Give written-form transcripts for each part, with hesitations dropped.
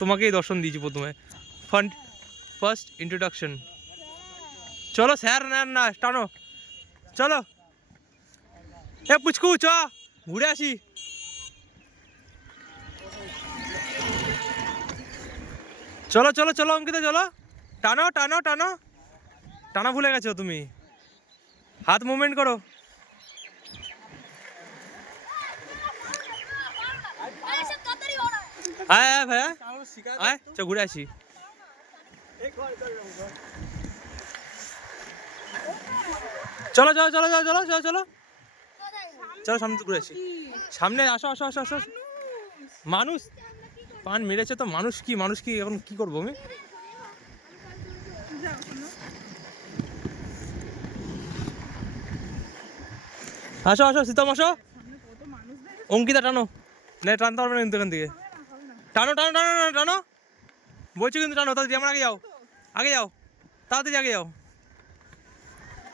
তোমাকেই দর্শন দিয়েছি প্রথমে। First introduction. চলো স্যার না টানো, চলো এ পুচকু চ ঘুরে আসি। চলো চলো চলো অঙ্কিতা চলো, টানো টানো টানো, টানা ভুলে গেছো তুমি, হাত মুভমেন্ট করো। আয় আয় ভাইয়া আয়, চ ঘুরে আসি। চলো চলো চলো চলো চলো চলো চলো চলো সামনে তো ঘুরে আসি, সামনে আসো আসো আসো আসো। মানুষ পান মেরেছে তো, মানুষ কি এখন কি করবো আমি? আসো আসো সীতম আসো। অঙ্কিতা টানো, না টানতে পারবে না কিন্তু এখান থেকে, টানো টানো টানো টানো টানো বলছি কিন্তু, টানো তাড়াতাড়ি, আমার আগে যাও, আগে যাও তাড়াতাড়ি, আগে যাও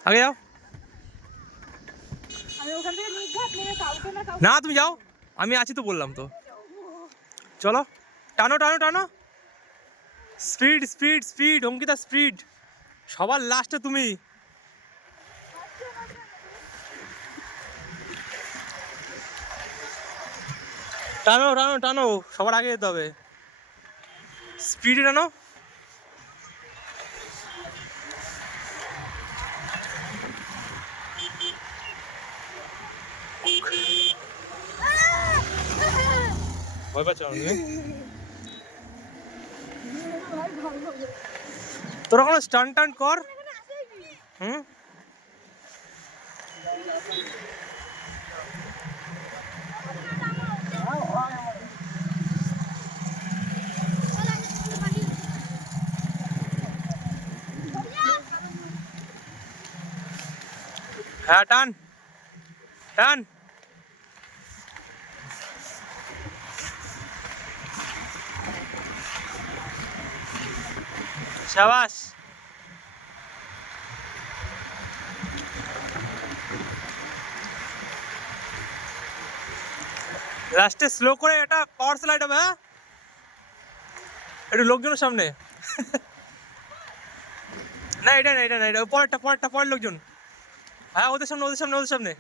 আগে যাও। না তুমি যাও, আমি আছি তো বললাম তো। চলো টানো টানো টানো, speed speed speed Ankita speed, সবার লাস্টে তুমি। টানো টানো টানো, সবার আগে যেতে হবে, স্পিডে টানো। ভয় পাচ্ছ তোরা কোনো স্টান্ট টান্ট কর। হুম হ্যাঁ টান টান। শাবাশ। লাস্টে স্লো করে এটা পাওয়ার স্লাইড হবে, হ্যাঁ একটু লোকজনের সামনে। না এটা না এটা না, এটা পরেরটা পরেরটা পরের লোকজন। হ্যাঁ ওদের সামনে ওদের সামনে ওদের সামনে,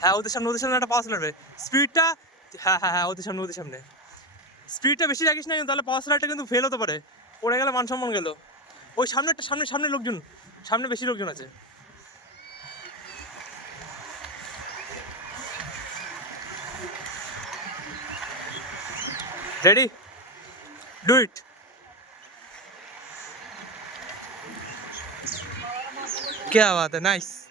হ্যাঁ ওদের সামনে ওদের সামনে একটা পাওয়ার স্লাইড হবে, স্পিডটা। হ্যাঁ হ্যাঁ হ্যাঁ ওদের সামনে ওদের সামনে, স্পিডটা বেশি রাখিস না কিন্তু, তাহলে পাওয়ার স্লাইডটা কিন্তু ফেল হতে পারে, পড়ে গেলে মান সম্মান গেল। ওই সামনেটা সামনে সামনে লোকজন, সামনে বেশি লোকজন আছে। Ready, do it. क्या बात है, नाइस।